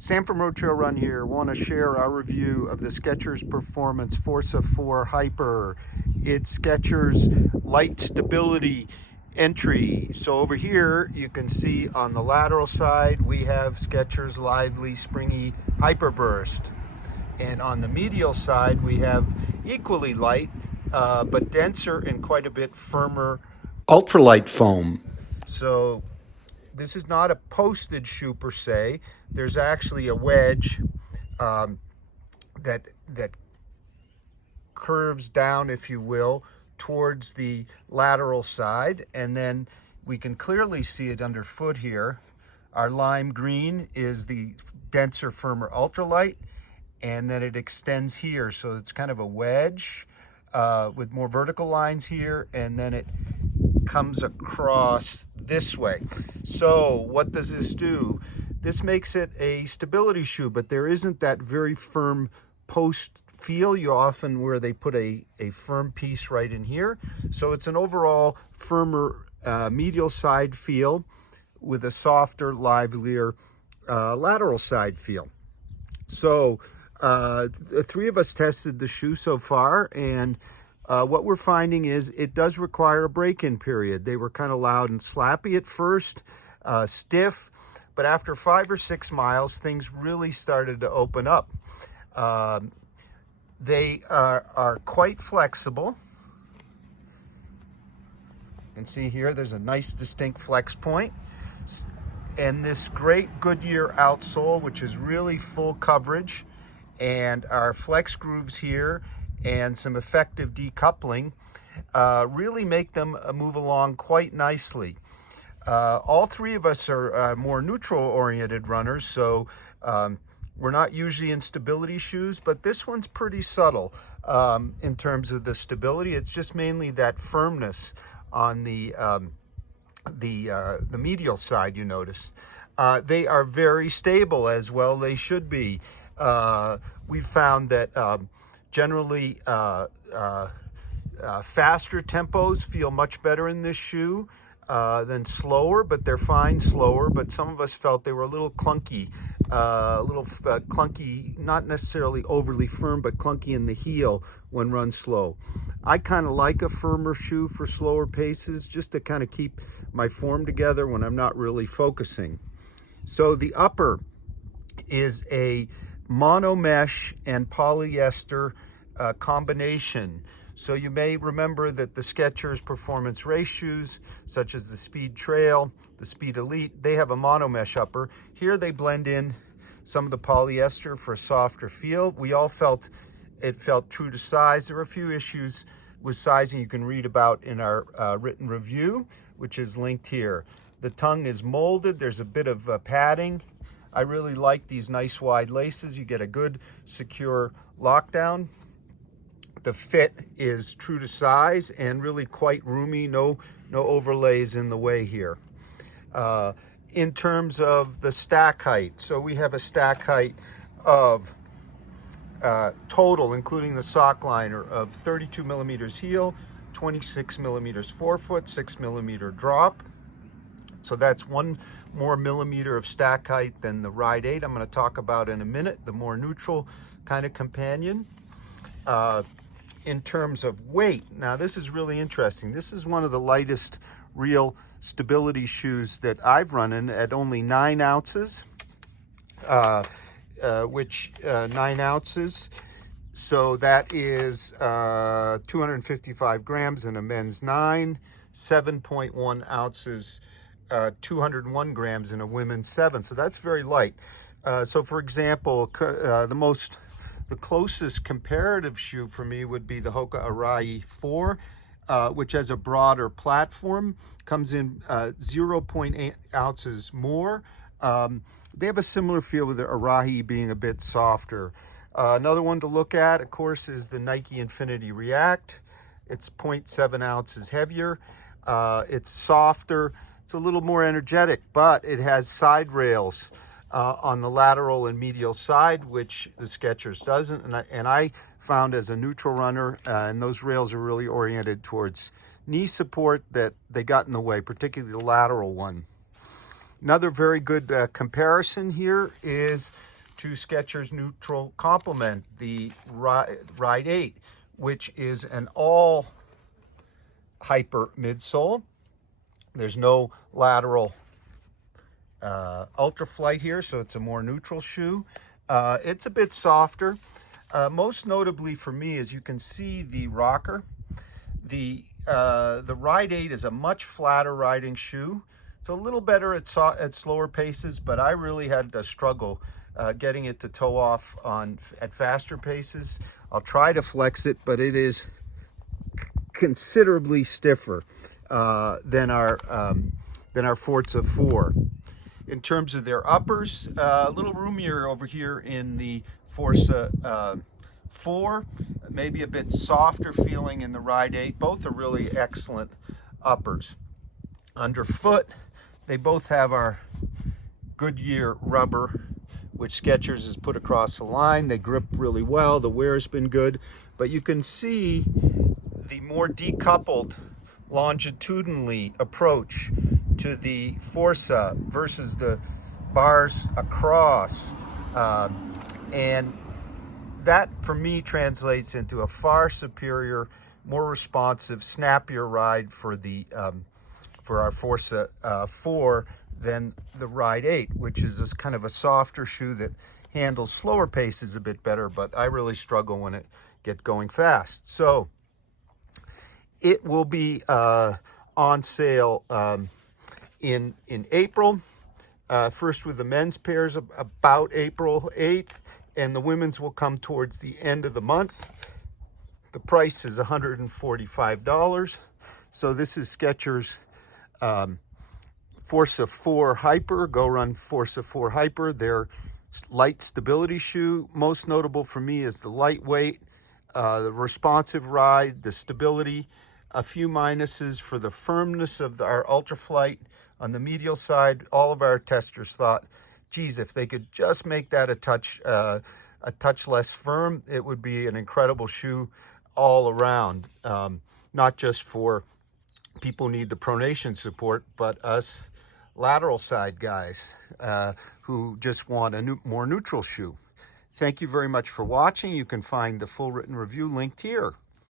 Sam from Road Trail Run here. Want to share our review of the Skechers Performance Forza 4 Hyper. It's Skechers light stability entry. So over here you can see on the lateral side we have Skechers lively springy HyperBurst, and on the medial side we have equally light but denser and quite a bit firmer ultralight foam. So this is not a posted shoe per se. There's actually a wedge that curves down, if you will, towards the lateral side, and then we can clearly see it underfoot here. Our lime green is the denser, firmer ultralight, and then it extends here, so it's kind of a wedge with more vertical lines here, and then it comes across this way. So what does this do? This makes it a stability shoe, but there isn't that very firm post feel you often where they put a firm piece right in here. So it's an overall firmer medial side feel with a softer, livelier lateral side feel. So the three of us tested the shoe so far, and what we're finding is it does require a break-in period. They were kind of loud and slappy at first, stiff, but after 5 or 6 miles, things really started to open up. They are quite flexible. You can see here, there's a nice distinct flex point. And this great Goodyear outsole, which is really full coverage, and our flex grooves here and some effective decoupling really make them move along quite nicely. All three of us are more neutral oriented runners, so we're not usually in stability shoes, but this one's pretty subtle in terms of the stability. It's just mainly that firmness on the medial side, you notice. They are very stable, as well they should be. We've found that generally faster tempos feel much better in this shoe than slower, but they're fine slower. But some of us felt they were a little clunky, not necessarily overly firm, but clunky in the heel when run slow. I kind of like a firmer shoe for slower paces, just to kind of keep my form together when I'm not really focusing. So the upper is a mono mesh and polyester combination. So you may remember that the Skechers performance race shoes, such as the Speed Trail, the Speed Elite, they have a mono mesh upper. Here they blend in some of the polyester for a softer feel. We all felt it felt true to size. There were a few issues with sizing you can read about in our written review, which is linked here. The tongue is molded. There's a bit of padding. I really like these nice wide laces. You get a good secure lockdown. The fit is true to size and really quite roomy. No overlays in the way here. In terms of the stack height, so we have a stack height of total, including the sock liner, of 32 millimeters heel, 26 millimeters forefoot, 6 millimeter drop. So that's 1 more millimeter of stack height than the Ride 8 I'm going to talk about in a minute, the more neutral kind of companion. In terms of weight, now this is really interesting. This is one of the lightest real stability shoes that I've run in, at only 9 ounces, 9 ounces. So that is 255 grams in a men's 9, 7.1 ounces, 201 grams in a women's 7. So that's very light. So for example, the closest comparative shoe for me would be the Hoka Arai 4, which has a broader platform, comes in 0.8 ounces more. They have a similar feel with the Arai being a bit softer. Another one to look at, of course, is the Nike Infinity React. It's 0.7 ounces heavier. It's softer. It's a little more energetic, but it has side rails on the lateral and medial side, which the Skechers doesn't. And I found, as a neutral runner, and those rails are really oriented towards knee support, that they got in the way, particularly the lateral one. Another very good comparison here is to Skechers neutral complement, the Ride 8, which is an all hyper midsole. There's no lateral UltraFlight here, so it's a more neutral shoe. It's a bit softer. Most notably for me, as you can see, the rocker. The Ride 8 is a much flatter riding shoe. It's a little better at slower paces, but I really had to struggle getting it to toe off at faster paces. I'll try to flex it, but it is considerably stiffer than our Forza 4. In terms of their uppers, a little roomier over here in the Forza 4, maybe a bit softer feeling in the Ride 8. Both are really excellent uppers. Underfoot, they both have our Goodyear rubber, which Skechers has put across the line. They grip really well. The wear's been good, but you can see the more decoupled longitudinally approach to the Forza versus the bars across, and that for me translates into a far superior, more responsive, snappier ride for our Forza 4 than the Ride 8, which is this kind of a softer shoe that handles slower paces a bit better, but I really struggle when it gets going fast. So it will be on sale in April, first with the men's pairs about April 8th, and the women's will come towards the end of the month. The price is $145. So this is Skechers Forza 4 Hyper, Go Run Forza 4 Hyper, their light stability shoe. Most notable for me is the lightweight, the responsive ride, the stability. A few minuses for the firmness of our UltraFlight on the medial side. All of our testers thought, geez, if they could just make that a touch less firm, it would be an incredible shoe all around. Not just for people who need the pronation support, but us lateral side guys who just want a more neutral shoe. Thank you very much for watching. You can find the full written review linked here.